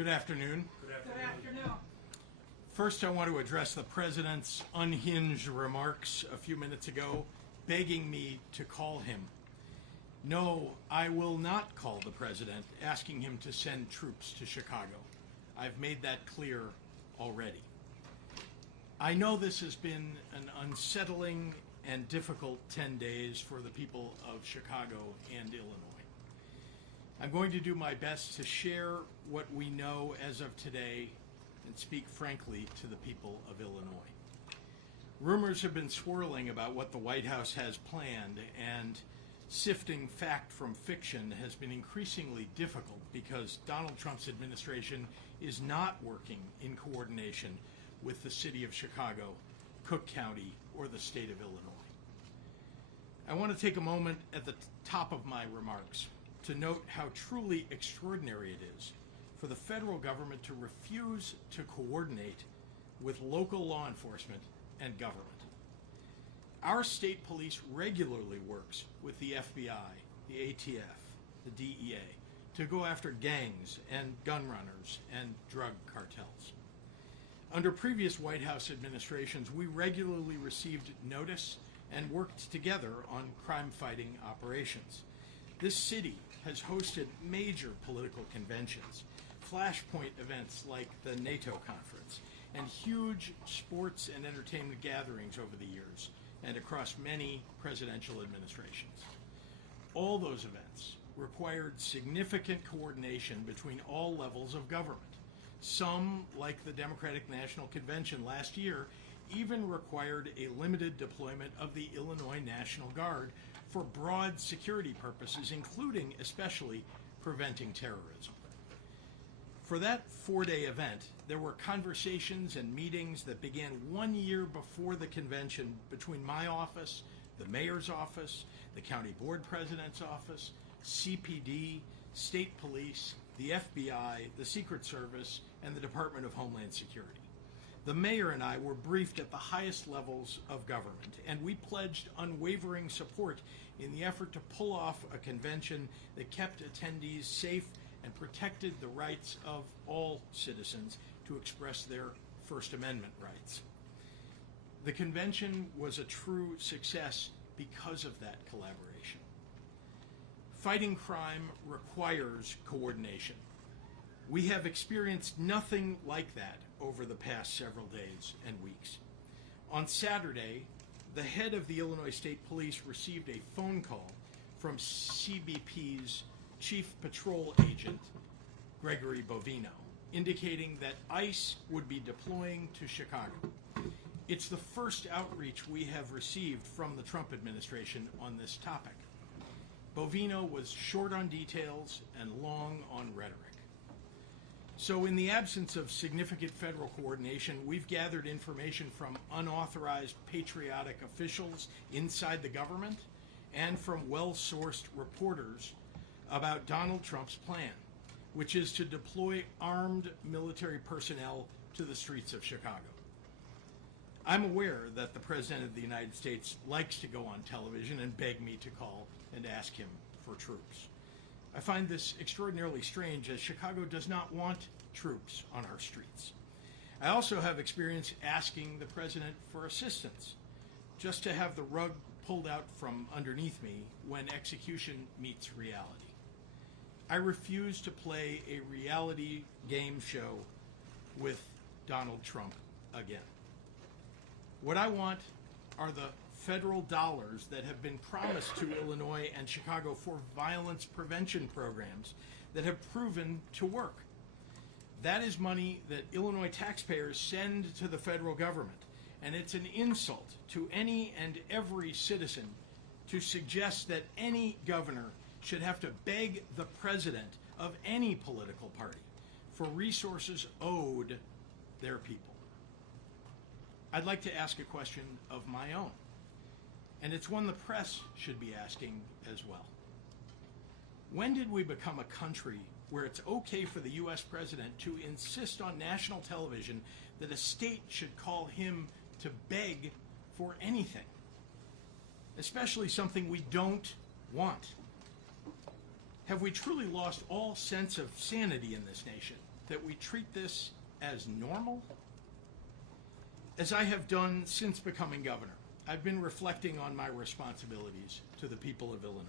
Good afternoon. Good afternoon. First, I want to address the President's unhinged remarks a few minutes ago, begging me to call him. No, I will not call the President, asking him to send troops to Chicago. I've made that clear already. I know this has been an unsettling and difficult 10 days for the people of Chicago and Illinois. I'm going to do my best to share what we know as of today and speak frankly to the people of Illinois. Rumors have been swirling about what the White House has planned, and sifting fact from fiction has been increasingly difficult because Donald Trump's administration is not working in coordination with the city of Chicago, Cook County, or the state of Illinois. I want to take a moment at the top of my remarks to note how truly extraordinary it is for the federal government to refuse to coordinate with local law enforcement and government. Our state police regularly works with the FBI, the ATF, the DEA to go after gangs and gun runners and drug cartels. Under previous White House administrations, we regularly received notice and worked together on crime-fighting operations. This city has hosted major political conventions, flashpoint events like the NATO conference, and huge sports and entertainment gatherings over the years and across many presidential administrations. All those events required significant coordination between all levels of government. Some, like the Democratic National Convention last year, even required a limited deployment of the Illinois National Guard for broad security purposes, including especially preventing terrorism. For that 4-day event, there were conversations and meetings that began 1 year before the convention between my office, the mayor's office, the county board president's office, CPD, state police, the FBI, the Secret Service, and the Department of Homeland Security. The mayor and I were briefed at the highest levels of government, and we pledged unwavering support in the effort to pull off a convention that kept attendees safe and protected the rights of all citizens to express their First Amendment rights. The convention was a true success because of that collaboration. Fighting crime requires coordination. We have experienced nothing like that over the past several days and weeks. On Saturday, the head of the Illinois State Police received a phone call from CBP's Chief Patrol Agent, Gregory Bovino, indicating that ICE would be deploying to Chicago. It's the first outreach we have received from the Trump administration on this topic. Bovino was short on details and long on rhetoric. So in the absence of significant federal coordination, we've gathered information from unauthorized patriotic officials inside the government and from well-sourced reporters about Donald Trump's plan, which is to deploy armed military personnel to the streets of Chicago. I'm aware that the President of the United States likes to go on television and beg me to call and ask him for troops. I find this extraordinarily strange, as Chicago does not want troops on our streets. I also have experience asking the President for assistance, just to have the rug pulled out from underneath me when execution meets reality. I refuse to play a reality game show with Donald Trump again. What I want are the federal dollars that have been promised to Illinois and Chicago for violence prevention programs that have proven to work. That is money that Illinois taxpayers send to the federal government, and it's an insult to any and every citizen to suggest that any governor should have to beg the president of any political party for resources owed their people. I'd like to ask a question of my own, and it's one the press should be asking as well. When did we become a country where it's okay for the U.S. president to insist on national television that a state should call him to beg for anything, especially something we don't want? Have we truly lost all sense of sanity in this nation? that we treat this as normal? As I have done since becoming governor, I've been reflecting on my responsibilities to the people of Illinois.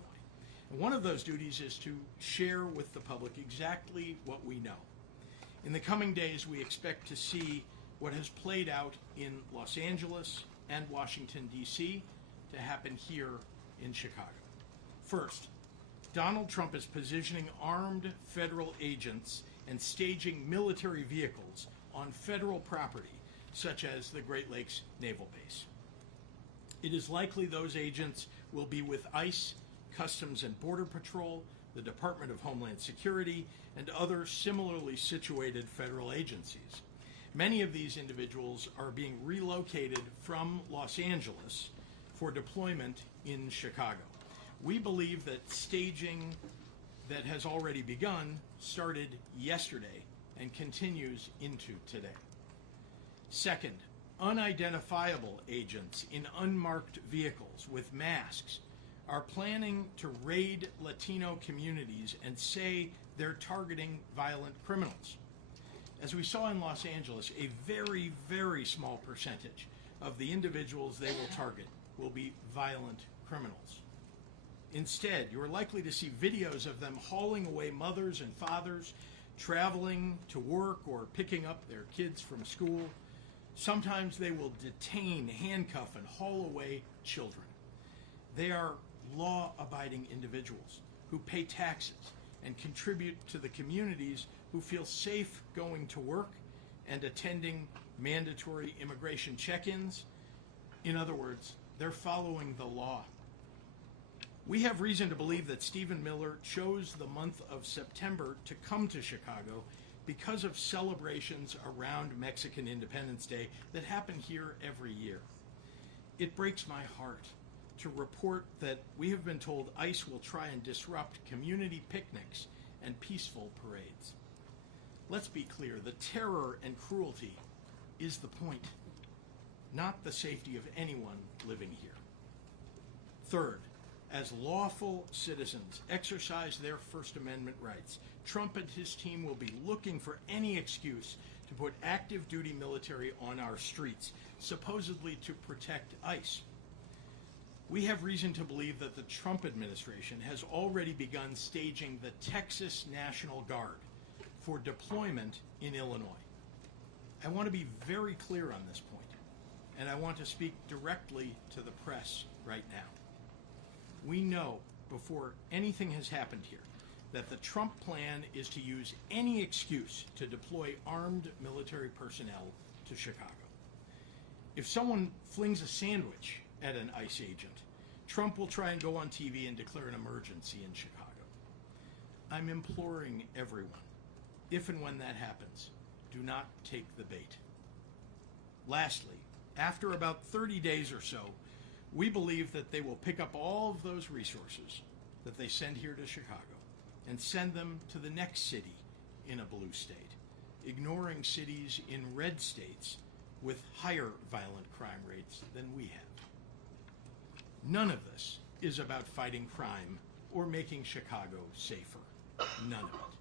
And one of those duties is to share with the public exactly what we know. In the coming days, we expect to see what has played out in Los Angeles and Washington, D.C. to happen here in Chicago. First, Donald Trump is positioning armed federal agents and staging military vehicles on federal property, such as the Great Lakes Naval Base. It is likely those agents will be with ICE, Customs and Border Patrol, the Department of Homeland Security, and other similarly situated federal agencies. Many of these individuals are being relocated from Los Angeles for deployment in Chicago. We believe that staging that has already begun started yesterday and continues into today. Second, unidentifiable agents in unmarked vehicles with masks are planning to raid Latino communities and say they're targeting violent criminals. As we saw in Los Angeles, a very, very small percentage of the individuals they will target will be violent criminals. Instead, you are likely to see videos of them hauling away mothers and fathers, traveling to work or picking up their kids from school. Sometimes they will detain, handcuff, and haul away children. They are law-abiding individuals who pay taxes and contribute to the communities who feel safe going to work and attending mandatory immigration check-ins. In other words, they're following the law. We have reason to believe that Stephen Miller chose the month of September to come to Chicago because of celebrations around Mexican Independence Day that happen here every year. It breaks my heart to report that we have been told ICE will try and disrupt community picnics and peaceful parades. Let's be clear, the terror and cruelty is the point, not the safety of anyone living here. Third, as lawful citizens exercise their First Amendment rights, Trump and his team will be looking for any excuse to put active duty military on our streets, supposedly to protect ICE. We have reason to believe that the Trump administration has already begun staging the Texas National Guard for deployment in Illinois. I want to be very clear on this point, and I want to speak directly to the press right now. We know before anything has happened here that the Trump plan is to use any excuse to deploy armed military personnel to Chicago. If someone flings a sandwich at an ICE agent, Trump will try and go on TV and declare an emergency in Chicago. I'm imploring everyone, if and when that happens, do not take the bait. Lastly, after about 30 days or so, we believe that they will pick up all of those resources that they send here to Chicago and send them to the next city in a blue state, ignoring cities in red states with higher violent crime rates than we have. None of this is about fighting crime or making Chicago safer. None of it.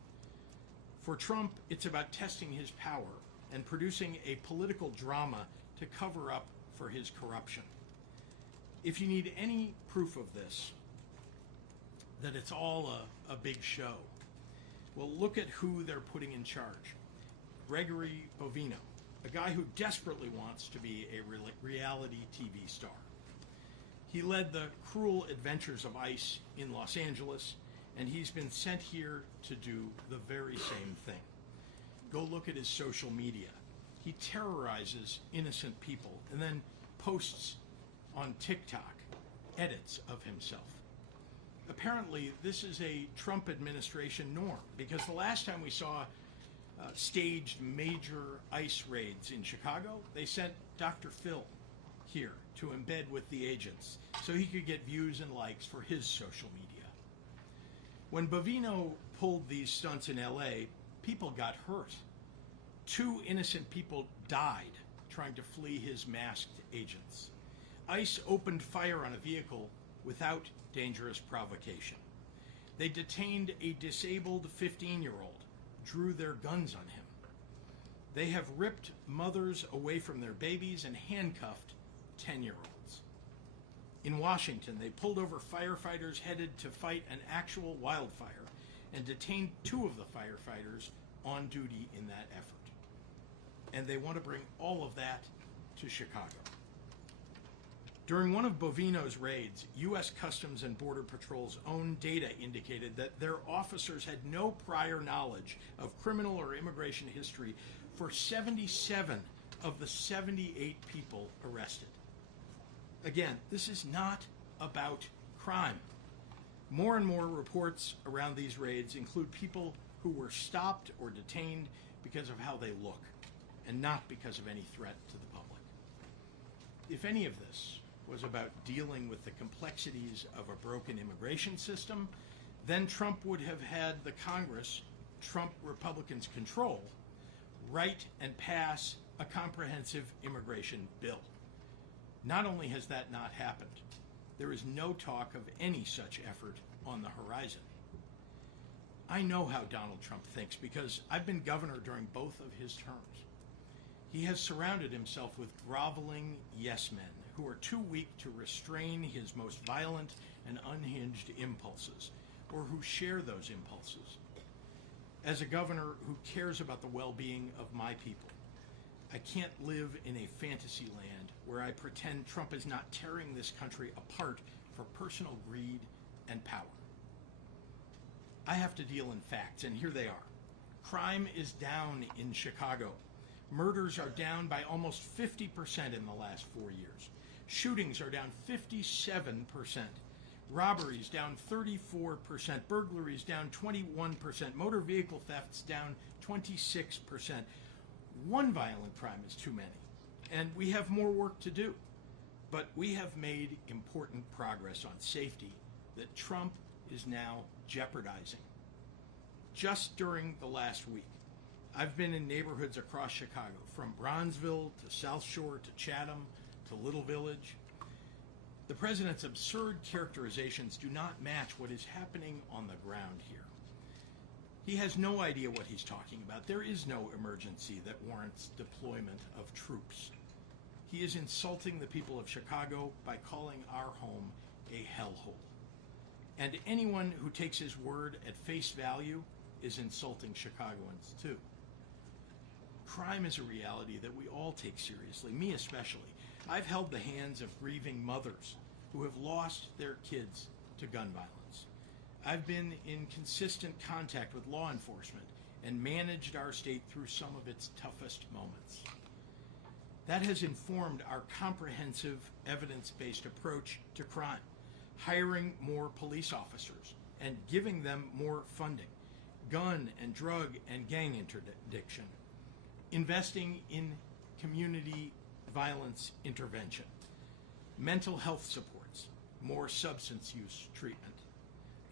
For Trump, it's about testing his power and producing a political drama to cover up for his corruption. If you need any proof of this, that it's all a big show, well, look at who they're putting in charge. Gregory Bovino, a guy who desperately wants to be a reality TV star. He led the cruel adventures of ICE in Los Angeles, and he's been sent here to do the very same thing. Go look at his social media. He terrorizes innocent people and then posts on TikTok edits of himself. Apparently, this is a Trump administration norm, because the last time we saw staged major ICE raids in Chicago, they sent Dr. Phil here to embed with the agents so he could get views and likes for his social media. When Bovino pulled these stunts in LA, people got hurt. 2 innocent people died trying to flee his masked agents. ICE opened fire on a vehicle without dangerous provocation. They detained a disabled 15-year-old, drew their guns on him. They have ripped mothers away from their babies and handcuffed 10-year-olds. In Washington, they pulled over firefighters headed to fight an actual wildfire and detained 2 of the firefighters on duty in that effort. And they want to bring all of that to Chicago. During one of Bovino's raids, U.S. Customs and Border Patrol's own data indicated that their officers had no prior knowledge of criminal or immigration history for 77 of the 78 people arrested. Again, this is not about crime. More and more reports around these raids include people who were stopped or detained because of how they look, and not because of any threat to the public. If any of this was about dealing with the complexities of a broken immigration system, then Trump would have had the Congress Trump Republicans control write and pass a comprehensive immigration bill. Not only has that not happened, there is no talk of any such effort on the horizon. I know how Donald Trump thinks because I've been governor during both of his terms. He has surrounded himself with groveling yes men who are too weak to restrain his most violent and unhinged impulses, or who share those impulses. As a governor who cares about the well-being of my people, I can't live in a fantasy land where I pretend Trump is not tearing this country apart for personal greed and power. I have to deal in facts, and here they are. Crime is down in Chicago. Murders are down by almost 50% in the last 4 years. Shootings are down 57%. Robberies down 34%. Burglaries down 21%. Motor vehicle thefts down 26%. One violent crime is too many, and we have more work to do. But we have made important progress on safety that Trump is now jeopardizing. Just during the last week, I've been in neighborhoods across Chicago, from Bronzeville to South Shore to Chatham to Little Village. The president's absurd characterizations do not match what is happening on the ground here. He has no idea what he's talking about. There is no emergency that warrants deployment of troops. He is insulting the people of Chicago by calling our home a hellhole. And anyone who takes his word at face value is insulting Chicagoans too. Crime is a reality that we all take seriously, me especially. I've held the hands of grieving mothers who have lost their kids to gun violence. I've been in consistent contact with law enforcement and managed our state through some of its toughest moments. That has informed our comprehensive, evidence-based approach to crime, hiring more police officers and giving them more funding, gun and drug and gang interdiction, investing in community violence intervention, mental health supports, more substance use treatment.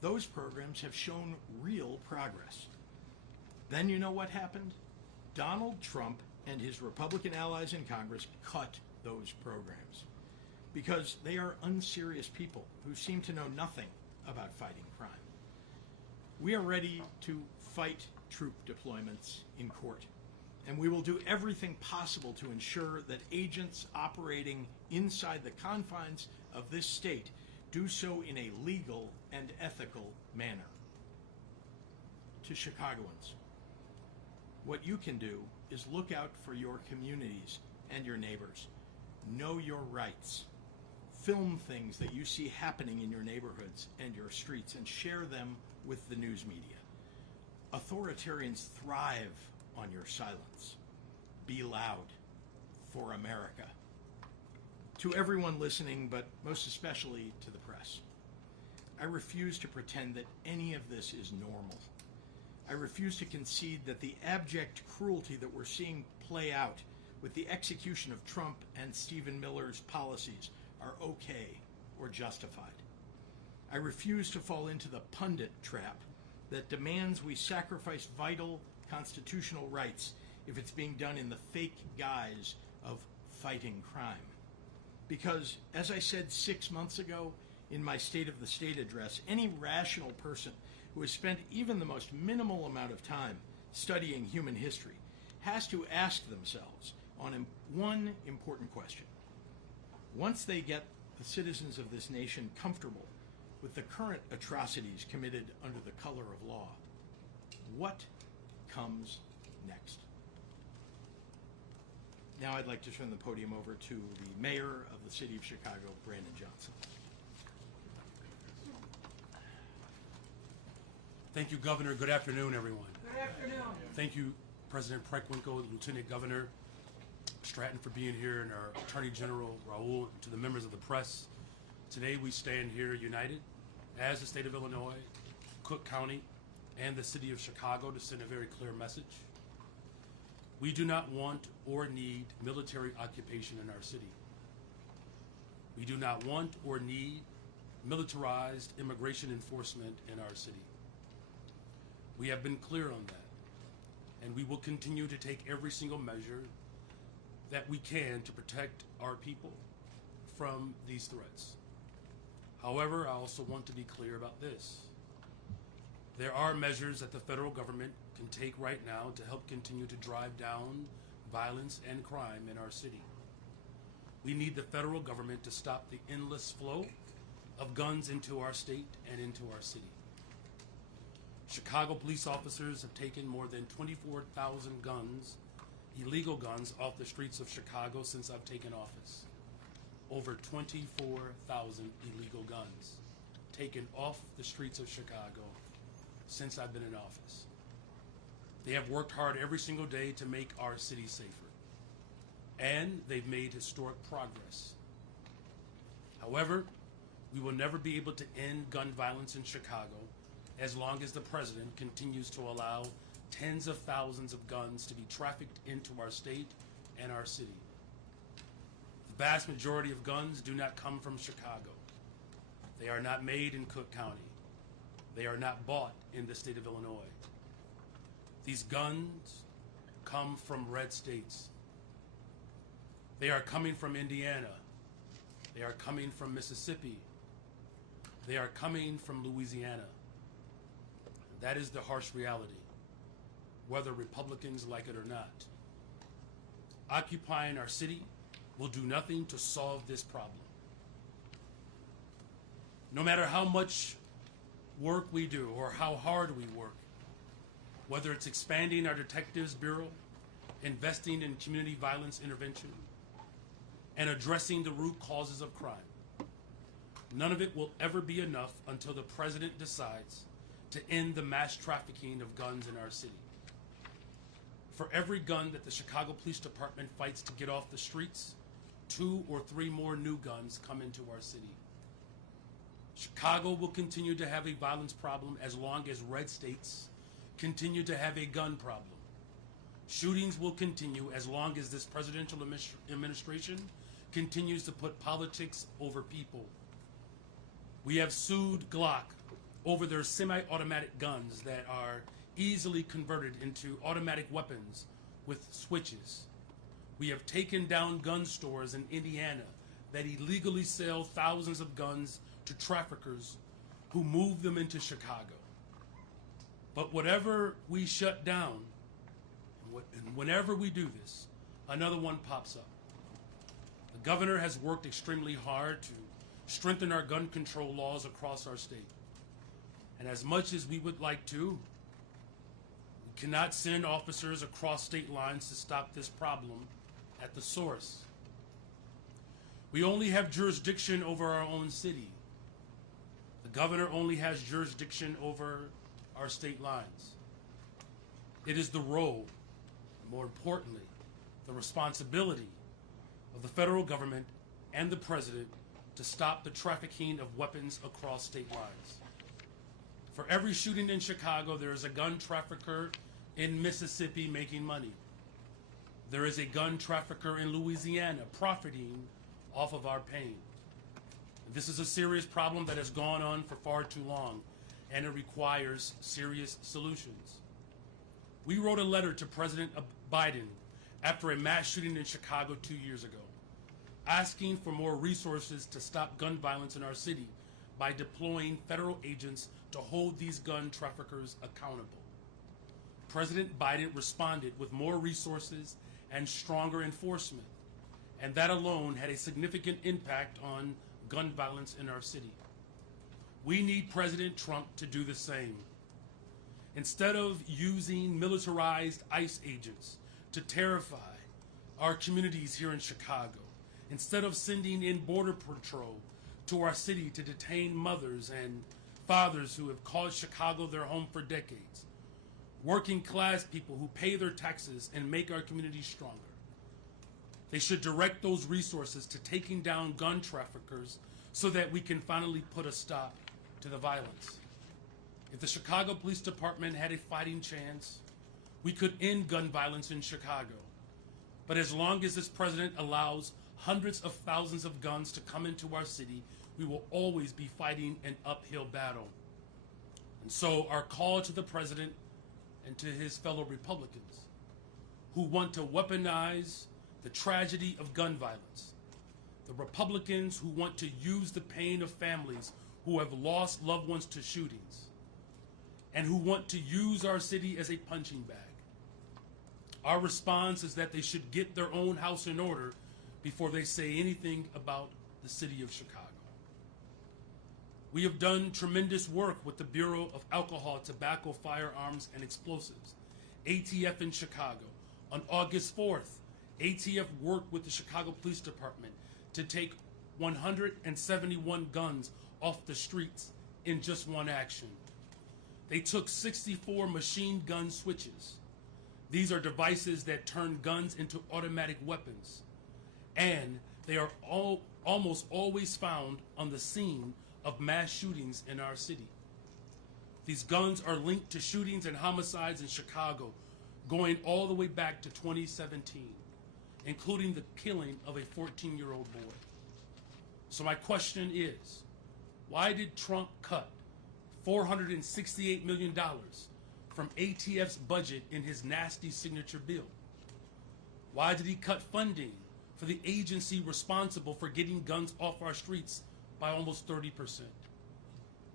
Those programs have shown real progress. Then you know what happened? Donald Trump and his Republican allies in Congress cut those programs because they are unserious people who seem to know nothing about fighting crime. We are ready to fight troop deployments in court, and we will do everything possible to ensure that agents operating inside the confines of this state do so in a legal and ethical manner. To Chicagoans, what you can do is look out for your communities and your neighbors. Know your rights. Film things that you see happening in your neighborhoods and your streets and share them with the news media. Authoritarians thrive on your silence. Be loud for America. To everyone listening, but most especially to the press, I refuse to pretend that any of this is normal. I refuse to concede that the abject cruelty that we're seeing play out with the execution of Trump and Stephen Miller's policies are okay or justified. I refuse to fall into the pundit trap that demands we sacrifice vital constitutional rights if it's being done in the fake guise of fighting crime. Because, as I said 6 months ago in my State of the State address, any rational person who has spent even the most minimal amount of time studying human history has to ask themselves on one important question. Once they get the citizens of this nation comfortable with the current atrocities committed under the color of law, what comes next? Now I'd like to turn the podium over to the mayor of the city of Chicago, Brandon Johnson. Thank you, Governor. Good afternoon, everyone. Good afternoon. Thank you, President Preckwinkle, Lieutenant Governor Stratton for being here, and our Attorney General Raul, to the members of the press. Today we stand here united as the state of Illinois, Cook County, and the city of Chicago to send a very clear message. We do not want or need military occupation in our city. We do not want or need militarized immigration enforcement in our city. We have been clear on that, and we will continue to take every single measure that we can to protect our people from these threats. However, I also want to be clear about this. There are measures that the federal government can take right now to help continue to drive down violence and crime in our city. We need the federal government to stop the endless flow of guns into our state and into our city. Chicago police officers have taken more than 24,000 guns, illegal guns, off the streets of Chicago since I've taken office. Over 24,000 illegal guns taken off the streets of Chicago since I've been in office. They have worked hard every single day to make our city safer, and they've made historic progress. However, we will never be able to end gun violence in Chicago as long as the president continues to allow tens of thousands of guns to be trafficked into our state and our city. The vast majority of guns do not come from Chicago. They are not made in Cook County. They are not bought in the state of Illinois. These guns come from red states. They are coming from Indiana. They are coming from Mississippi. They are coming from Louisiana. That is the harsh reality, whether Republicans like it or not. Occupying our city will do nothing to solve this problem. No matter how much work we do or how hard we work, whether it's expanding our Detectives Bureau, investing in community violence intervention, and addressing the root causes of crime, none of it will ever be enough until the president decides to end the mass trafficking of guns in our city. For every gun that the Chicago Police Department fights to get off the streets, 2 or 3 more new guns come into our city. Chicago will continue to have a violence problem as long as red states continue to have a gun problem. Shootings will continue as long as this presidential administration continues to put politics over people. We have sued Glock over their semi-automatic guns that are easily converted into automatic weapons with switches. We have taken down gun stores in Indiana that illegally sell thousands of guns to traffickers who move them into Chicago. But whatever we shut down, and whenever we do this, another one pops up. The governor has worked extremely hard to strengthen our gun control laws across our state. And as much as we would like to, we cannot send officers across state lines to stop this problem at the source. We only have jurisdiction over our own city. The governor only has jurisdiction over our state lines. It is the role, and more importantly, the responsibility of the federal government and the president to stop the trafficking of weapons across state lines. For every shooting in Chicago, there is a gun trafficker in Mississippi making money. There is a gun trafficker in Louisiana profiting off of our pain. This is a serious problem that has gone on for far too long, and it requires serious solutions. We wrote a letter to President Biden after a mass shooting in Chicago 2 years ago, asking for more resources to stop gun violence in our city by deploying federal agents to hold these gun traffickers accountable. President Biden responded with more resources and stronger enforcement, and that alone had a significant impact on gun violence in our city. We need President Trump to do the same. Instead of using militarized ICE agents to terrify our communities here in Chicago, instead of sending in Border Patrol to our city to detain mothers and fathers who have called Chicago their home for decades, working class people who pay their taxes and make our communities stronger, they should direct those resources to taking down gun traffickers so that we can finally put a stop to the violence. If the Chicago Police Department had a fighting chance, we could end gun violence in Chicago. But as long as this president allows hundreds of thousands of guns to come into our city, we will always be fighting an uphill battle. And so our call to the president and to his fellow Republicans who want to weaponize the tragedy of gun violence, the Republicans who want to use the pain of families who have lost loved ones to shootings, and who want to use our city as a punching bag. Our response is that they should get their own house in order before they say anything about the city of Chicago. We have done tremendous work with the Bureau of Alcohol, Tobacco, Firearms, and Explosives, ATF in Chicago. On August 4th, ATF worked with the Chicago Police Department to take 171 guns off the streets in just one action. They took 64 machine gun switches. These are devices that turn guns into automatic weapons, and they are almost always found on the scene of mass shootings in our city. These guns are linked to shootings and homicides in Chicago going all the way back to 2017, including the killing of a 14-year-old boy. So my question is, why did Trump cut $468 million from ATF's budget in his nasty signature bill? Why did he cut funding for the agency responsible for getting guns off our streets by almost 30%?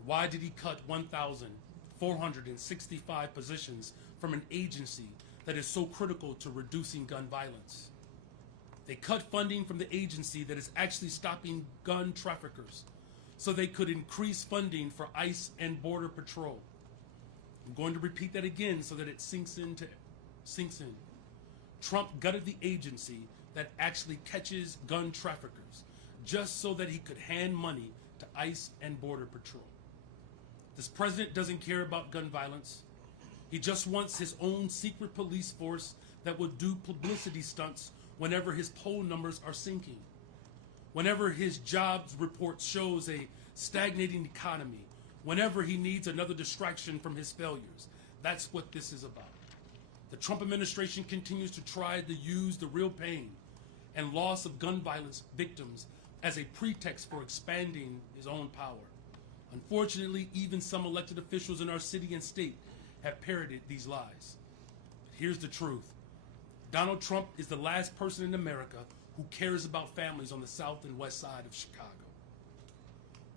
Why did he cut 1,465 positions from an agency that is so critical to reducing gun violence? They cut funding from the agency that is actually stopping gun traffickers so they could increase funding for ICE and Border Patrol. I'm going to repeat that again so that it sinks in. Trump gutted the agency that actually catches gun traffickers just so that he could hand money to ICE and Border Patrol. This president doesn't care about gun violence. He just wants his own secret police force that will do publicity stunts whenever his poll numbers are sinking, whenever his jobs report shows a stagnating economy, whenever he needs another distraction from his failures. That's what this is about. The Trump administration continues to try to use the real pain and loss of gun violence victims as a pretext for expanding his own power. Unfortunately, even some elected officials in our city and state have parroted these lies. Here's the truth. Donald Trump is the last person in America who cares about families on the south and west side of Chicago,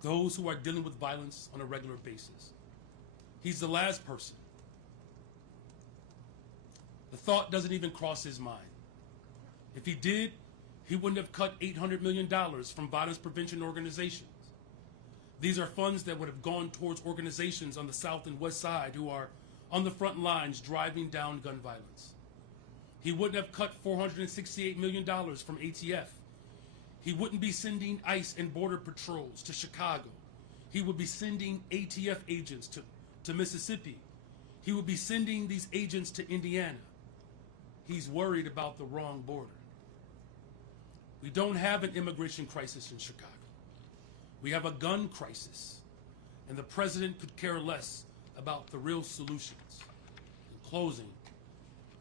those who are dealing with violence on a regular basis. He's the last person. The thought doesn't even cross his mind. If he did, he wouldn't have cut $800 million from violence prevention organizations. These are funds that would have gone towards organizations on the south and west side who are on the front lines driving down gun violence. He wouldn't have cut $468 million from ATF. He wouldn't be sending ICE and Border Patrols to Chicago. He would be sending ATF agents to Mississippi. He would be sending these agents to Indiana. He's worried about the wrong border. We don't have an immigration crisis in Chicago. We have a gun crisis, and the president could care less about the real solutions. In closing,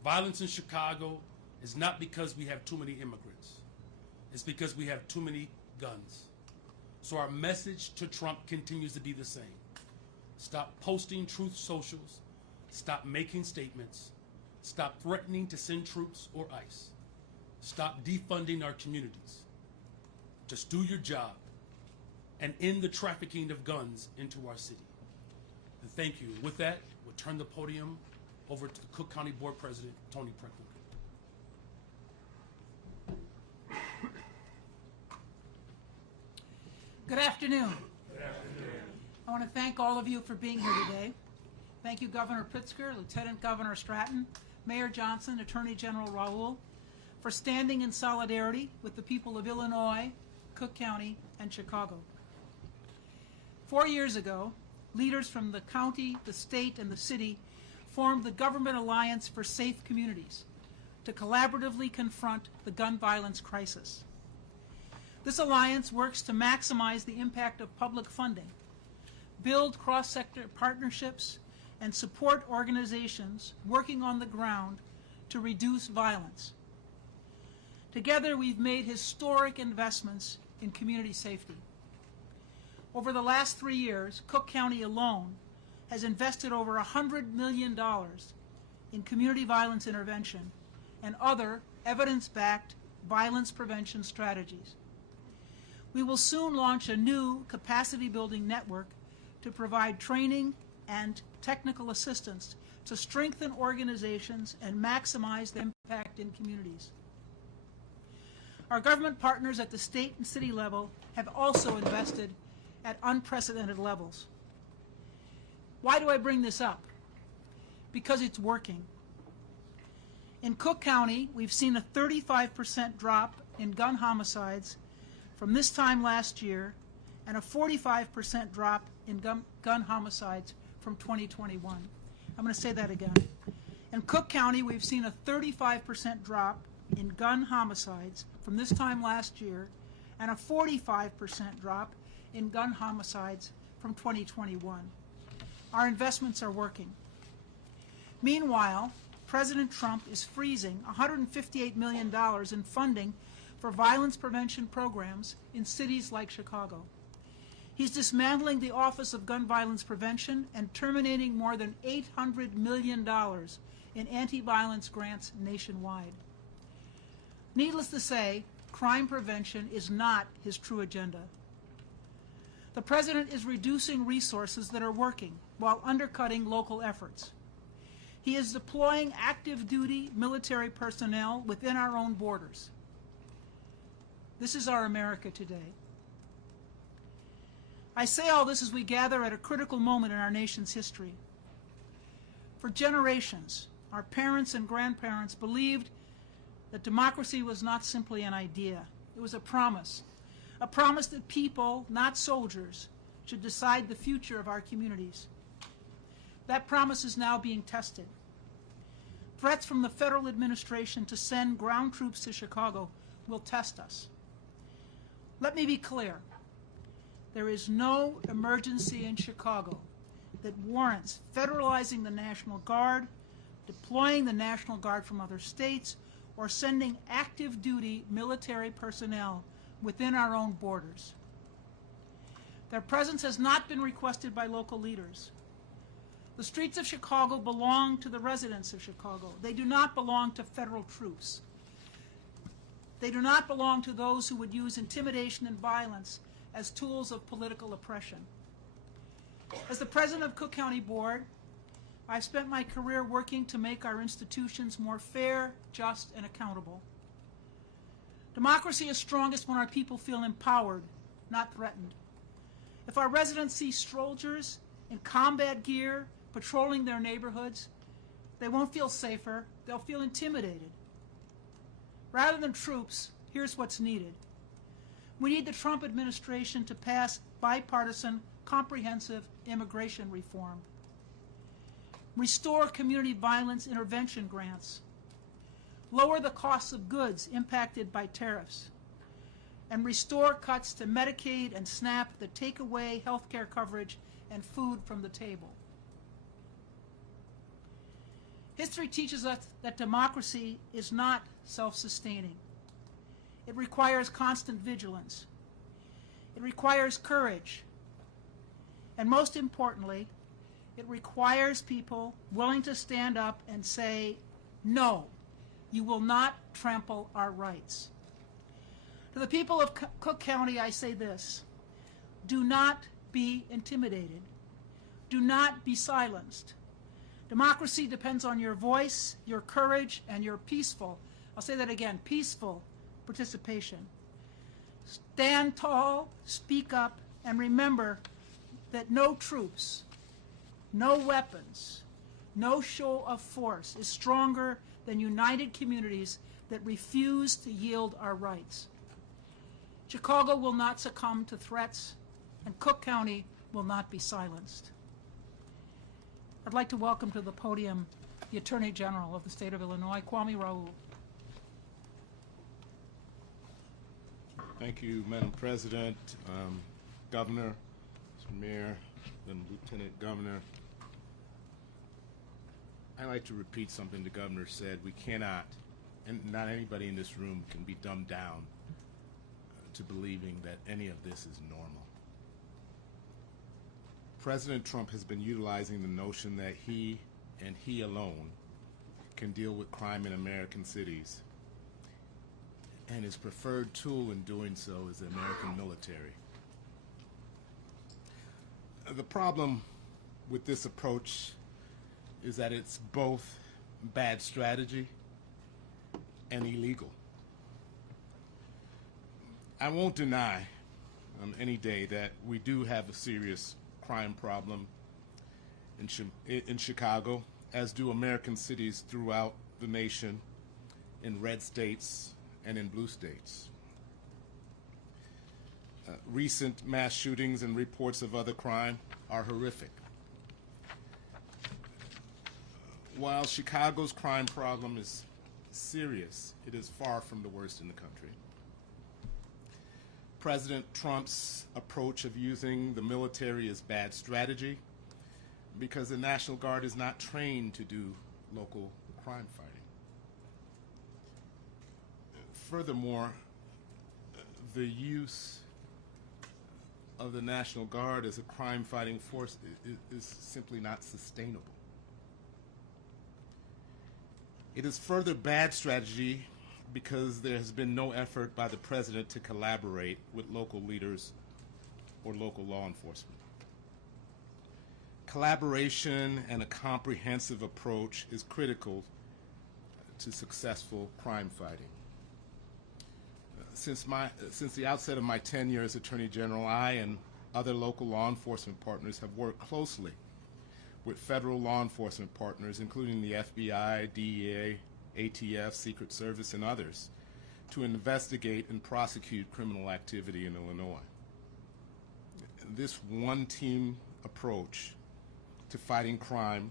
violence in Chicago is not because we have too many immigrants. It's because we have too many guns. So our message to Trump continues to be the same. Stop posting truth socials. Stop making statements. Stop threatening to send troops or ICE. Stop defunding our communities. Just do your job and end the trafficking of guns into our city. And thank you. With that, we'll turn the podium over to the Cook County Board President, Tony Pritzker. Good afternoon. Good afternoon. I want to thank all of you for being here today. Thank you, Governor Pritzker, Lieutenant Governor Stratton, Mayor Johnson, Attorney General Raoul, for standing in solidarity with the people of Illinois, Cook County, and Chicago. 4 years ago, leaders from the county, the state, and the city formed the Government Alliance for Safe Communities to collaboratively confront the gun violence crisis. This alliance works to maximize the impact of public funding, build cross-sector partnerships, and support organizations working on the ground to reduce violence. Together, we've made historic investments in community safety. Over the last 3 years, Cook County alone has invested over $100 million in community violence intervention and other evidence-backed violence prevention strategies. We will soon launch a new capacity-building network to provide training and technical assistance to strengthen organizations and maximize the impact in communities. Our government partners at the state and city level have also invested at unprecedented levels. Why do I bring this up? Because it's working. In Cook County, we've seen a 35% drop in gun homicides from this time last year and a 45% drop in gun homicides from 2021. I'm going to say that again. In Cook County, we've seen a 35% drop in gun homicides from this time last year and a 45% drop in gun homicides from 2021. Our investments are working. Meanwhile, President Trump is freezing $158 million in funding for violence prevention programs in cities like Chicago. He's dismantling the Office of Gun Violence Prevention and terminating more than $800 million in anti-violence grants nationwide. Needless to say, crime prevention is not his true agenda. The President is reducing resources that are working while undercutting local efforts. He is deploying active duty military personnel within our own borders. This is our America today. I say all this as we gather at a critical moment in our nation's history. For generations, our parents and grandparents believed that democracy was not simply an idea. It was a promise that people, not soldiers, should decide the future of our communities. That promise is now being tested. Threats from the federal administration to send ground troops to Chicago will test us. Let me be clear. There is no emergency in Chicago that warrants federalizing the National Guard, deploying the National Guard from other states, or sending active duty military personnel within our own borders. Their presence has not been requested by local leaders. The streets of Chicago belong to the residents of Chicago. They do not belong to federal troops. They do not belong to those who would use intimidation and violence as tools of political oppression. As the president of Cook County Board, I've spent my career working to make our institutions more fair, just, and accountable. Democracy is strongest when our people feel empowered, not threatened. If our residents see soldiers in combat gear patrolling their neighborhoods, they won't feel safer, they'll feel intimidated. Rather than troops, here's what's needed. We need the Trump administration to pass bipartisan, comprehensive immigration reform. Restore community violence intervention grants. Lower the costs of goods impacted by tariffs. And restore cuts to Medicaid and SNAP that take away health care coverage and food from the table. History teaches us that democracy is not self-sustaining. It requires constant vigilance. It requires courage. And most importantly, it requires people willing to stand up and say, no, you will not trample our rights. To the people of Cook County, I say this: do not be intimidated. Do not be silenced. Democracy depends on your voice, your courage, and your peaceful, I'll say that again, peaceful participation. Stand tall, speak up, and remember that no troops, no weapons, no show of force is stronger than united communities that refuse to yield our rights. Chicago will not succumb to threats, and Cook County will not be silenced. I'd like to welcome to the podium the Attorney General of the state of Illinois, Kwame Raoul. Thank you, Madam President, Governor, Mr. Mayor, and Lieutenant Governor. I'd like to repeat something the Governor said. We cannot, and not anybody in this room can be dumbed down to believing that any of this is normal. President Trump has been utilizing the notion that he and he alone can deal with crime in American cities, and his preferred tool in doing so is the American military. The problem with this approach is that it's both bad strategy and illegal. I won't deny any day that we do have a serious crime problem in Chicago, as do American cities throughout the nation, in red states and in blue states. Recent mass shootings and reports of other crime are horrific. While Chicago's crime problem is serious, it is far from the worst in the country. President Trump's approach of using the military is bad strategy because the National Guard is not trained to do local crime fighting. Furthermore, the use of the National Guard as a crime-fighting force is simply not sustainable. It is further bad strategy because there has been no effort by the President to collaborate with local leaders or local law enforcement. Collaboration and a comprehensive approach is critical to successful crime fighting. Since the outset of my tenure as Attorney General, I and other local law enforcement partners have worked closely with federal law enforcement partners, including the FBI, DEA, ATF, Secret Service, and others, to investigate and prosecute criminal activity in Illinois. This one-team approach to fighting crime,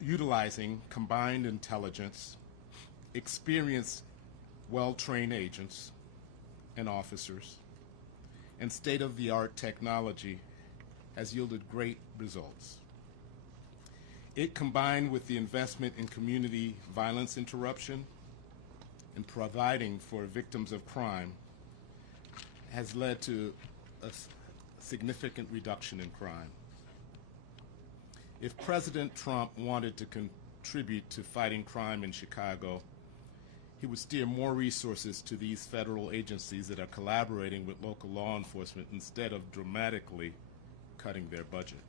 utilizing combined intelligence, experienced, well-trained agents and officers, and state-of-the-art technology has yielded great results. It, combined with the investment in community violence interruption and providing for victims of crime, has led to a significant reduction in crime. If President Trump wanted to contribute to fighting crime in Chicago, he would steer more resources to these federal agencies that are collaborating with local law enforcement instead of dramatically cutting their budget.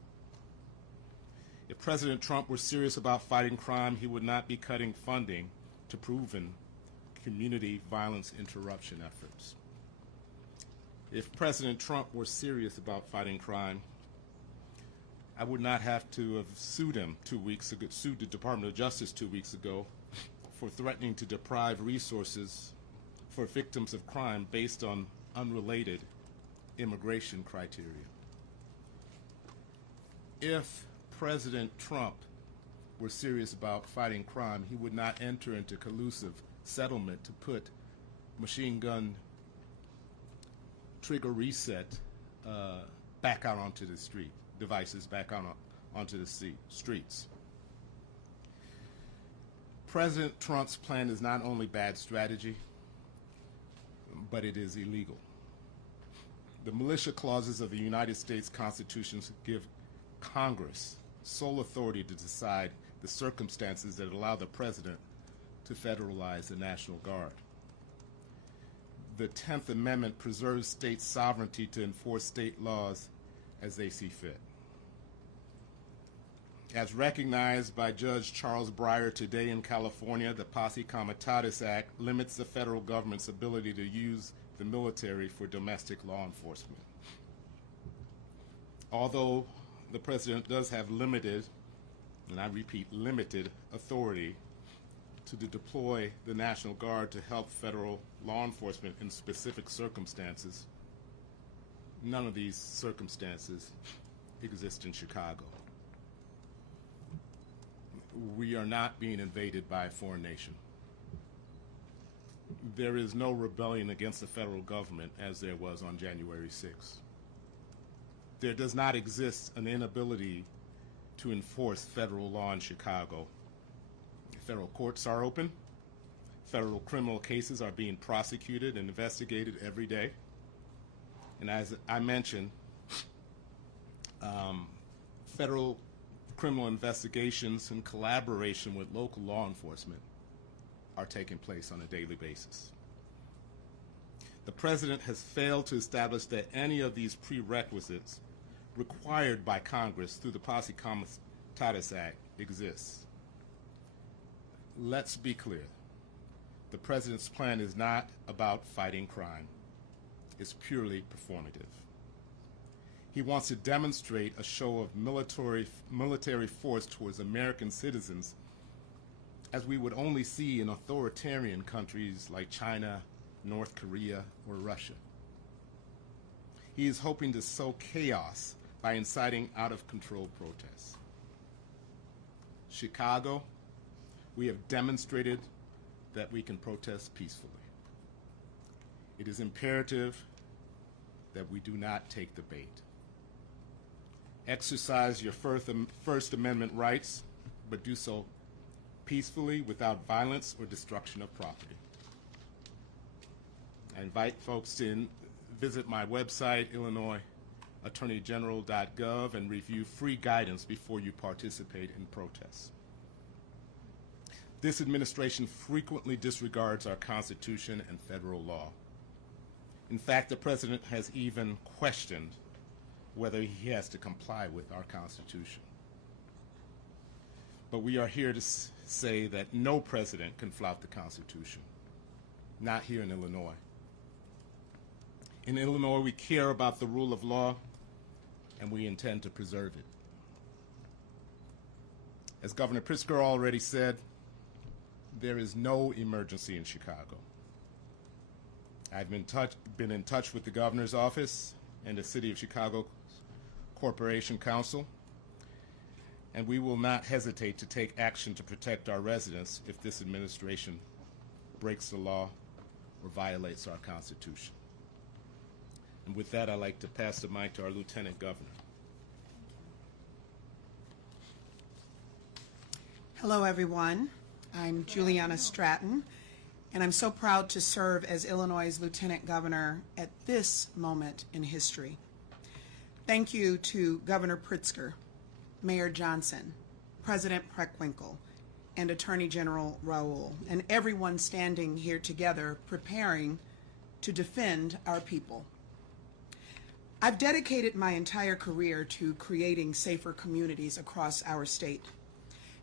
If President Trump were serious about fighting crime, he would not be cutting funding to proven community violence interruption efforts. If President Trump were serious about fighting crime, I would not have to have sued him 2 weeks ago, sued the Department of Justice 2 weeks ago for threatening to deprive resources for victims of crime based on unrelated immigration criteria. If President Trump were serious about fighting crime, he would not enter into collusive settlement to put machine gun trigger reset back out onto the street, devices back out onto the streets. President Trump's plan is not only bad strategy, but it is illegal. The militia clauses of the United States Constitution give Congress sole authority to decide the circumstances that allow the President to federalize the National Guard. The 10th Amendment preserves state sovereignty to enforce state laws as they see fit. As recognized by Judge Charles Breyer today in California, the Posse Comitatus Act limits the federal government's ability to use the military for domestic law enforcement. Although the president does have limited, and I repeat, limited authority to deploy the National Guard to help federal law enforcement in specific circumstances, none of these circumstances exist in Chicago. We are not being invaded by a foreign nation. There is no rebellion against the federal government as there was on January 6th. There does not exist an inability to enforce federal law in Chicago. Federal courts are open. Federal criminal cases are being prosecuted and investigated every day. And as I mentioned, federal criminal investigations in collaboration with local law enforcement are taking place on a daily basis. The president has failed to establish that any of these prerequisites required by Congress through the Posse Comitatus Act exists. Let's be clear. The president's plan is not about fighting crime. It's purely performative. He wants to demonstrate a show of military force towards American citizens as we would only see in authoritarian countries like China, North Korea, or Russia. He is hoping to sow chaos by inciting out-of-control protests. Chicago, we have demonstrated that we can protest peacefully. It is imperative that we do not take the bait. Exercise your First Amendment rights, but do so peacefully without violence or destruction of property. I invite folks to visit my website, IllinoisAttorneyGeneral.gov, and review free guidance before you participate in protests. This administration frequently disregards our Constitution and federal law. In fact, the president has even questioned whether he has to comply with our Constitution. But we are here to say that no president can flout the Constitution, not here in Illinois. In Illinois, we care about the rule of law, and we intend to preserve it. As Governor Pritzker already said, there is no emergency in Chicago. I've been in touch with the governor's office and the City of Chicago Corporation Council, and we will not hesitate to take action to protect our residents if this administration breaks the law or violates our Constitution. And with that, I'd like to pass the mic to our Lieutenant Governor. Hello, everyone. I'm Juliana Stratton, and I'm so proud to serve as Illinois' Lieutenant Governor at this moment in history. Thank you to Governor Pritzker, Mayor Johnson, President Preckwinkle, and Attorney General Raoul, and everyone standing here together preparing to defend our people. I've dedicated my entire career to creating safer communities across our state.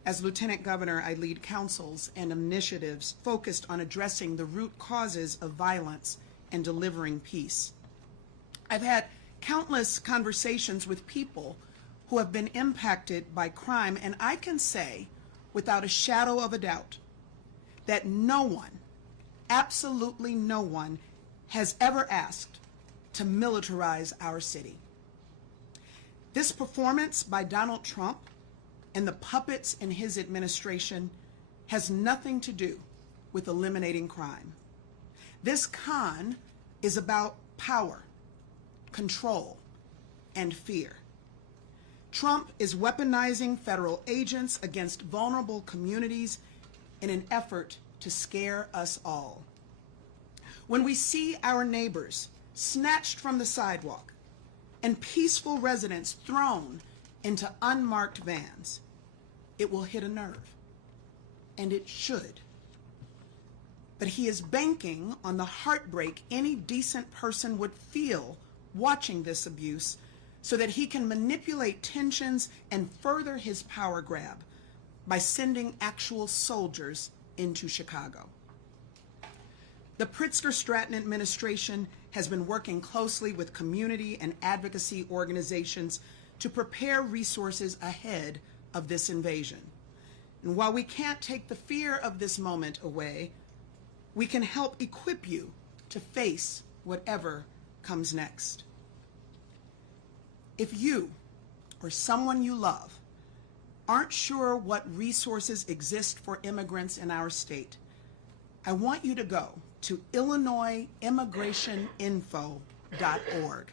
As Lieutenant Governor, I lead councils and initiatives focused on addressing the root causes of violence and delivering peace. I've had countless conversations with people who have been impacted by crime, and I can say without a shadow of a doubt that no one, absolutely no one, has ever asked to militarize our city. This performance by Donald Trump and the puppets in his administration has nothing to do with eliminating crime. This con is about power, control, and fear. Trump is weaponizing federal agents against vulnerable communities in an effort to scare us all. When we see our neighbors snatched from the sidewalk and peaceful residents thrown into unmarked vans, it will hit a nerve, and it should. But he is banking on the heartbreak any decent person would feel watching this abuse so that he can manipulate tensions and further his power grab by sending actual soldiers into Chicago. The Pritzker-Stratton administration has been working closely with community and advocacy organizations to prepare resources ahead of this invasion. And while we can't take the fear of this moment away, we can help equip you to face whatever comes next. If you or someone you love aren't sure what resources exist for immigrants in our state, I want you to go to IllinoisImmigrationInfo.org.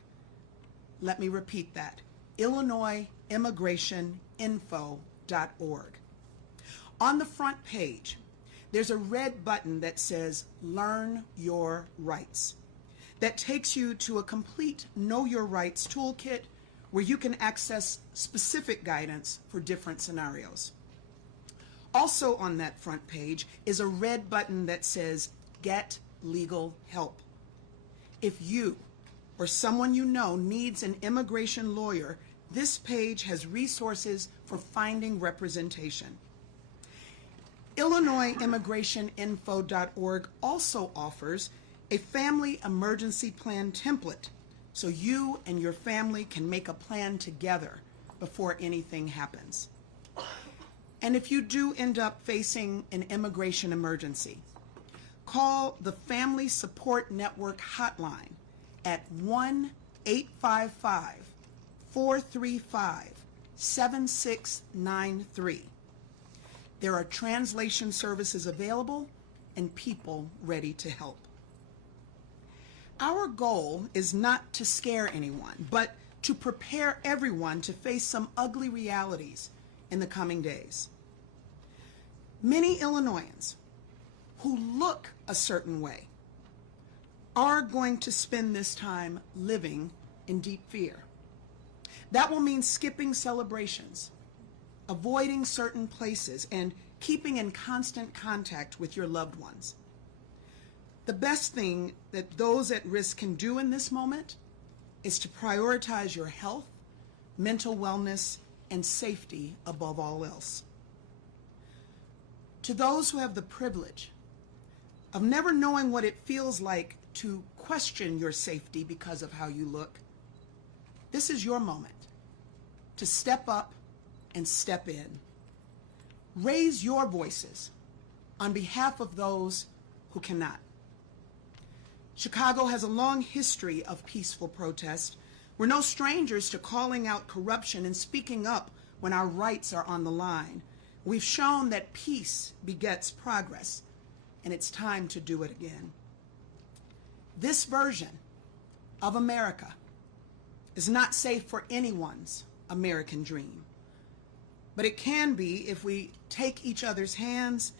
Let me repeat that, IllinoisImmigrationInfo.org. On the front page, there's a red button that says Learn Your Rights that takes you to a complete Know Your Rights toolkit where you can access specific guidance for different scenarios. Also on that front page is a red button that says Get Legal Help. If you or someone you know needs an immigration lawyer, this page has resources for finding representation. IllinoisImmigrationInfo.org also offers a family emergency plan template so you and your family can make a plan together before anything happens. And if you do end up facing an immigration emergency, call the Family Support Network hotline at 1-855-435-7693. There are translation services available and people ready to help. Our goal is not to scare anyone, but to prepare everyone to face some ugly realities in the coming days. Many Illinoisans who look a certain way are going to spend this time living in deep fear. That will mean skipping celebrations, avoiding certain places, and keeping in constant contact with your loved ones. The best thing that those at risk can do in this moment is to prioritize your health, mental wellness, and safety above all else. To those who have the privilege of never knowing what it feels like to question your safety because of how you look, this is your moment to step up and step in. Raise your voices on behalf of those who cannot. Chicago has a long history of peaceful protest. We're no strangers to calling out corruption and speaking up when our rights are on the line. We've shown that peace begets progress, and it's time to do it again. This version of America is not safe for anyone's American dream, but it can be if we take each other's hands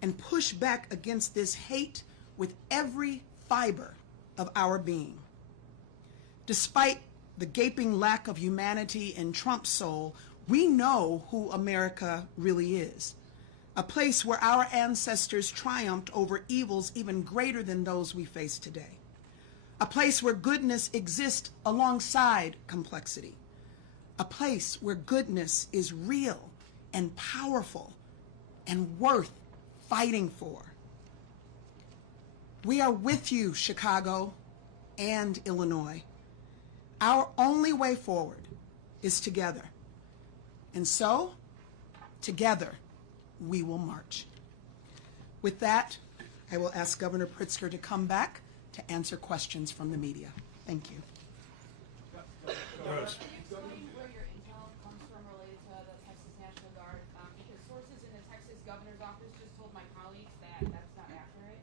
and push back against this hate with every fiber of our being. Despite the gaping lack of humanity in Trump's soul, we know who America really is. A place where our ancestors triumphed over evils even greater than those we face today. A place where goodness exists alongside complexity. A place where goodness is real and powerful and worth fighting for. We are with you, Chicago and Illinois. Our only way forward is together. And so, together, we will march. With that, I will ask Governor Pritzker to come back to answer questions from the media. Thank you. Rose. Can you explain where your intel comes from related to the Texas National Guard? Because sources in the Texas governor's office just told my colleagues that that's not accurate.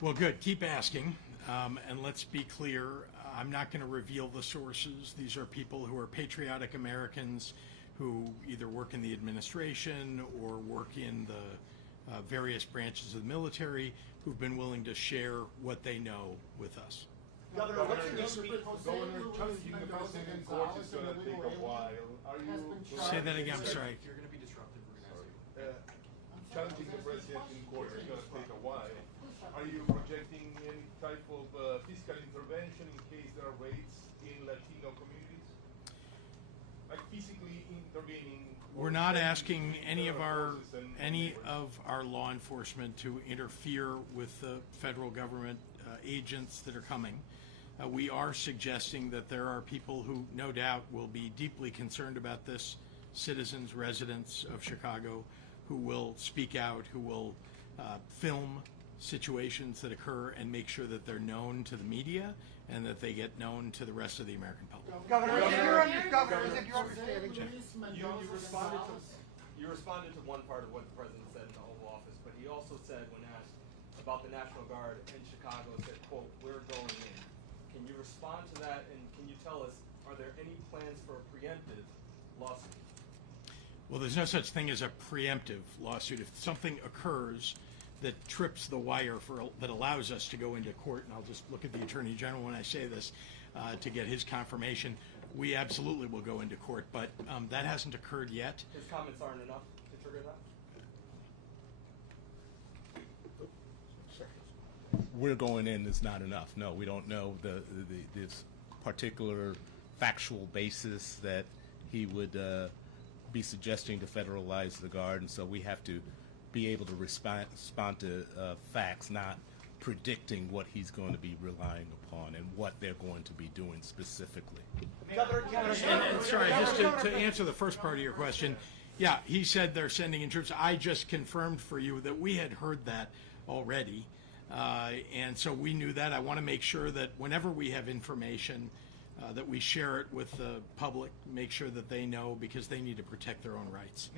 Well, good. Keep asking. And let's be clear, I'm not going to reveal the sources. These are people who are patriotic Americans who either work in the administration or work in the various branches of the military who've been willing to share what they know with us. Governor, what's your Governor, challenging the president in court is going to take a while. Are you Say that again, I'm sorry. You're going to be disrupted. We're going to ask you. challenging the president in court is going to take a while? Are you projecting any type of fiscal intervention in case there are raids in Latino communities? physically intervening. We're not asking any of our law enforcement to interfere with the federal government agents that are coming. We are suggesting that there are people who no doubt will be deeply concerned about this, citizens, residents of Chicago, who will speak out, who will film situations that occur and make sure that they're known to the media and that they get known to the rest of the American public. Governor, is your understanding, You responded to one part of what the president said in the Oval Office, but he also said, when asked about the National Guard in Chicago, said, quote, "We're going in." Can you respond to that, and can you tell us, are there any plans for a preemptive lawsuit? Well, there's no such thing as a preemptive lawsuit. If something occurs that trips the wire that allows us to go into court, and I'll just look at the Attorney General when I say this to get his confirmation, we absolutely will go into court, but that hasn't occurred yet. His comments aren't enough to trigger that? We're going in is not enough. No, we don't know this particular factual basis that he would be suggesting to federalize the Guard, and so we have to be able to respond to facts, not predicting what he's going to be relying upon and what they're going to be doing specifically. And sorry, just to answer the first part of your question, yeah, he said they're sending in troops. I just confirmed for you that we had heard that already, and so we knew that. I want to make sure that whenever we have information, that we share it with the public, make sure that they know, because they need to protect their own rights.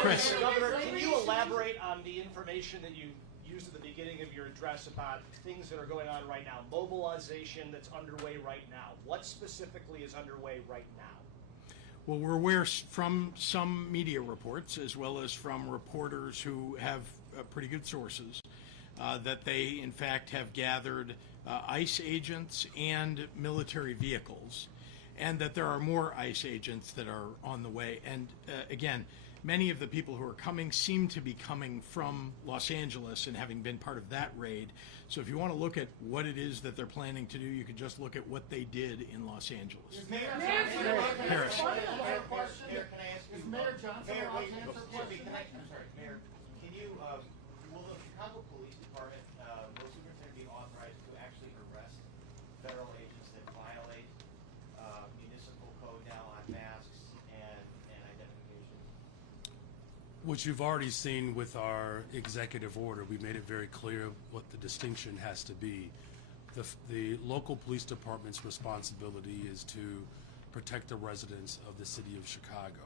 Chris. Governor, can you elaborate on the information that you used at the beginning of your address about things that are going on right now, mobilization that's underway right now? What specifically is underway right now? Well, we're aware from some media reports, as well as from reporters who have pretty good sources, that they, in fact, have gathered ICE agents and military vehicles, and that there are more ICE agents that are on the way. And again, many of the people who are coming seem to be coming from Los Angeles and having been part of that raid. So if you want to look at what it is that they're planning to do, you could just look at what they did in Los Angeles. Harris. Is Mayor Johnson allowed to answer questions? I'm sorry, Mayor, can you, will the Chicago Police Department, will Superintendent be authorized to actually arrest federal agents that violate municipal code now on masks and identification? Which you've already seen with our executive order. We made it very clear what the distinction has to be. The local police department's responsibility is to protect the residents of the city of Chicago.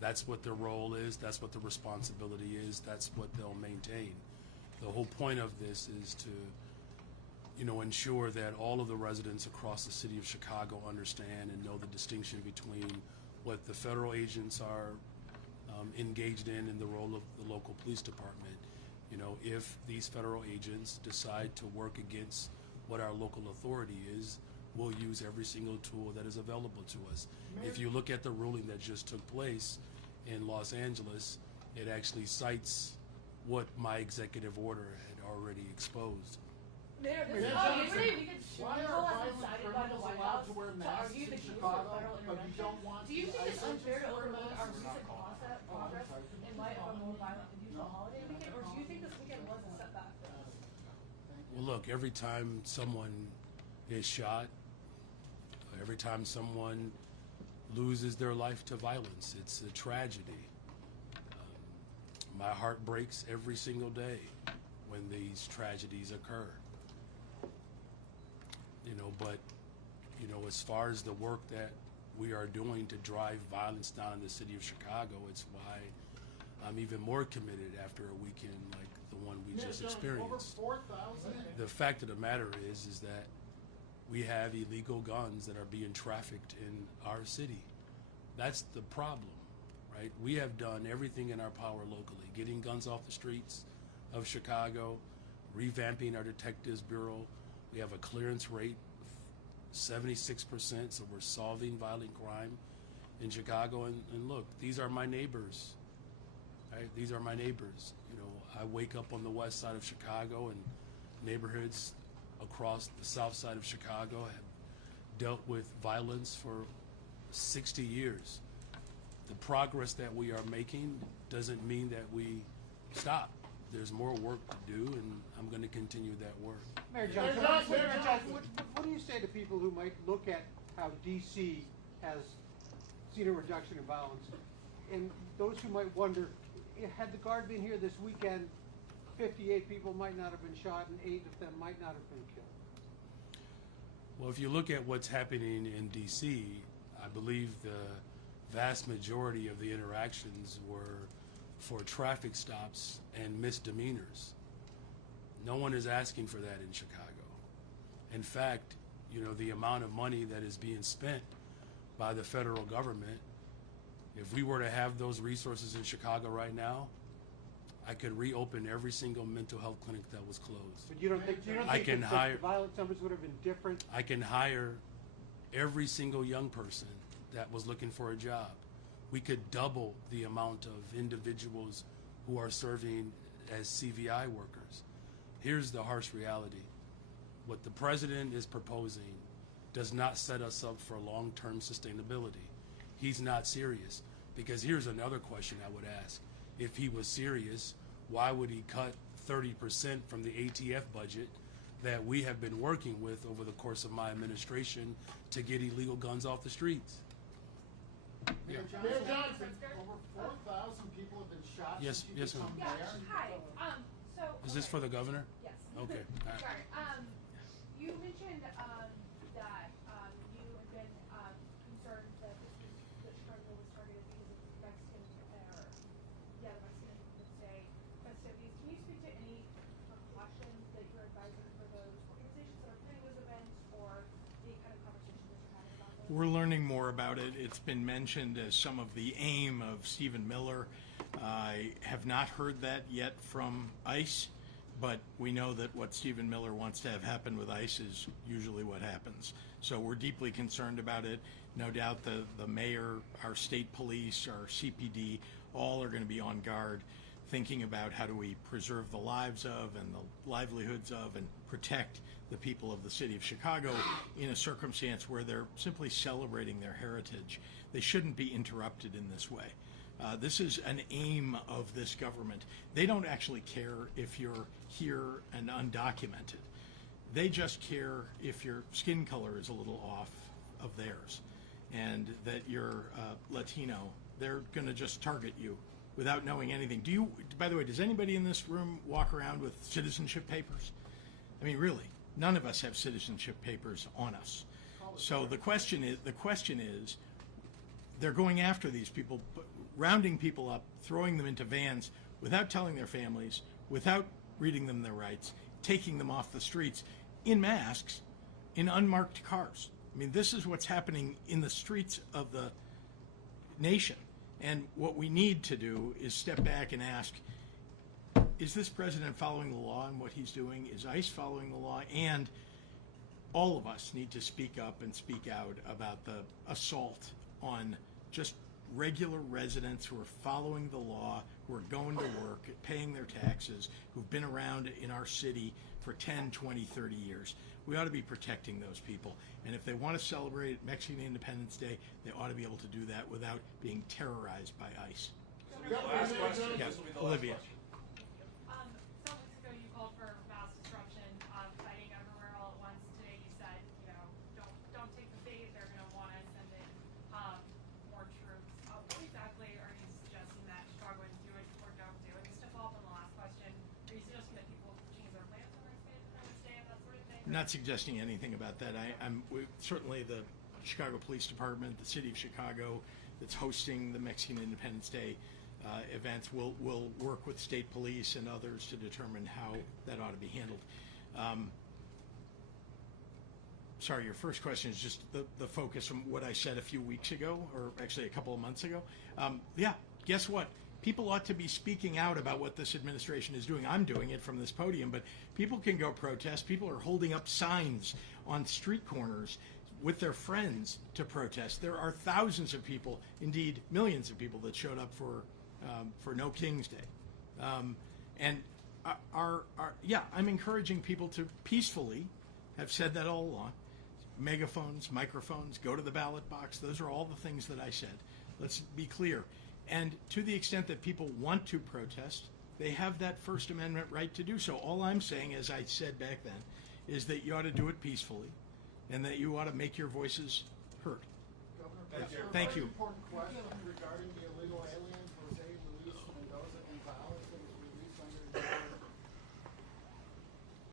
That's what their role is, that's what the responsibility is, that's what they'll maintain. The whole point of this is to, ensure that all of the residents across the city of Chicago understand and know the distinction between what the federal agents are engaged in the role of the local police department. If these federal agents decide to work against what our local authority is, we'll use every single tool that is available to us. If you look at the ruling that just took place in Los Angeles, it actually cites what my executive order had already exposed. Mayor, Mayor this Johnson, we could why Google are has violent decided by the criminals White allowed House to wear to masks argue in the use of Chicago, federal but you don't intervention. want Do you think ICE it's unfair to agents to wear overlook our masks? recent progress in light of a more violent and neutral holiday weekend, or do you think this weekend was a setback for us? Well, look, every time someone is shot, every time someone loses their life to violence, it's a tragedy. My heart breaks every single day when these tragedies occur. But as far as the work that we are doing to drive violence down in the city of Chicago, it's why I'm even more committed after a weekend like the one we just experienced. Over 4,000. The fact of the matter is that we have illegal guns that are being trafficked in our city. That's the problem, right? We have done everything in our power locally, getting guns off the streets of Chicago, revamping our detectives bureau. We have a clearance rate of 76%, so we're solving violent crime in Chicago. And look, these are my neighbors, right? These are my neighbors. I wake up on the west side of Chicago, and neighborhoods across the south side of Chicago have dealt with violence for 60 years. the progress that we are making doesn't mean that we stop. There's more work to do, and I'm going to continue that work. Mayor Johnson, what do you say to people who might look at how D.C. has seen a reduction in violence, and those who might wonder, had the Guard been here this weekend, 58 people might not have been shot and 8 of them might not have been killed? Well, if you look at what's happening in D.C., I believe the vast majority of the interactions were for traffic stops and misdemeanors. No one is asking for that in Chicago. In fact, you know, the amount of money that is being spent by the federal government, if we were to have those resources in Chicago right now, I could reopen every single mental health clinic that was closed. But you don't think that the violence numbers would have been different? I can hire every single young person that was looking for a job. We could double the amount of individuals who are serving as CVI workers. Here's the harsh reality. What the president is proposing does not set us up for long-term sustainability. He's not serious. Because here's another question I would ask. If he was serious, why would he cut 30% from the ATF budget that we have been working with over the course of my administration to get illegal guns off the streets? Mayor Johnson, over 4,000 people have been shot Yes, since you yes, ma'am. become Yeah, mayor? hi. So. Is this for the governor? Yes. Okay. All right. Sorry. You mentioned that you have been concerned that Chicago was targeted because of the Mexican Independence Day festivities. Can you speak to any precautions that you're advising for those organizations that are planning those events, or the kind of conversations that you're having about those? We're learning more about it. It's been mentioned as some of the aim of Stephen Miller. I have not heard that yet from ICE, but we know that what Stephen Miller wants to have happen with ICE is usually what happens. So we're deeply concerned about it. No doubt the mayor, our state police, our CPD, all are going to be on guard, thinking about how do we preserve the lives of and the livelihoods of and protect the people of the city of Chicago in a circumstance where they're simply celebrating their heritage. They shouldn't be interrupted in this way. This is an aim of this government. They don't actually care if you're here and undocumented. They just care if your skin color is a little off of theirs and that you're Latino. They're going to just target you without knowing anything. By the way, does anybody in this room walk around with citizenship papers? I mean, really, none of us have citizenship papers on us. So the question is, they're going after these people, rounding people up, throwing them into vans without telling their families, without reading them their rights, taking them off the streets in masks, in unmarked cars. I mean, this is what's happening in the streets of the nation. And what we need to do is step back and ask, is this president following the law in what he's doing? Is ICE following the law? And all of us need to speak up and speak out about the assault on just regular residents who are following the law, who are going to work, paying their taxes, who've been around in our city for 10, 20, 30 years. We ought to be protecting those people. And if they want to celebrate Mexican Independence Day, they ought to be able to do that without being terrorized by ICE. Last question. Yeah, This will be the Olivia. last question. Some weeks ago you called for mass disruption, fighting everywhere all at once. Today you said, don't take the bait. They're going to want to send in more troops. What exactly are you suggesting that Chicagoans do it or don't do? And just to follow up on the last question, are you suggesting that people change their plans on Independence Day and that sort of thing? I'm not suggesting anything about that. Certainly the Chicago Police Department, the city of Chicago that's hosting the Mexican Independence Day events will work with state police and others to determine how that ought to be handled. Sorry, your first question is just the focus from what I said a few weeks ago, or actually a couple of months ago. Yeah, guess what? People ought to be speaking out about what this administration is doing. I'm doing it from this podium, but people can go protest. People are holding up signs on street corners with their friends to protest. There are thousands of people, indeed millions of people, that showed up for No King's Day. And I'm encouraging people to peacefully, have said that all along, megaphones, microphones, go to the ballot box. Those are all the things that I said. Let's be clear. And to the extent that people want to protest, they have that First Amendment right to do so. All I'm saying, as I said back then, is that you ought to do it peacefully and that you ought to make your voices heard. Governor, Thank you. Important question regarding the illegal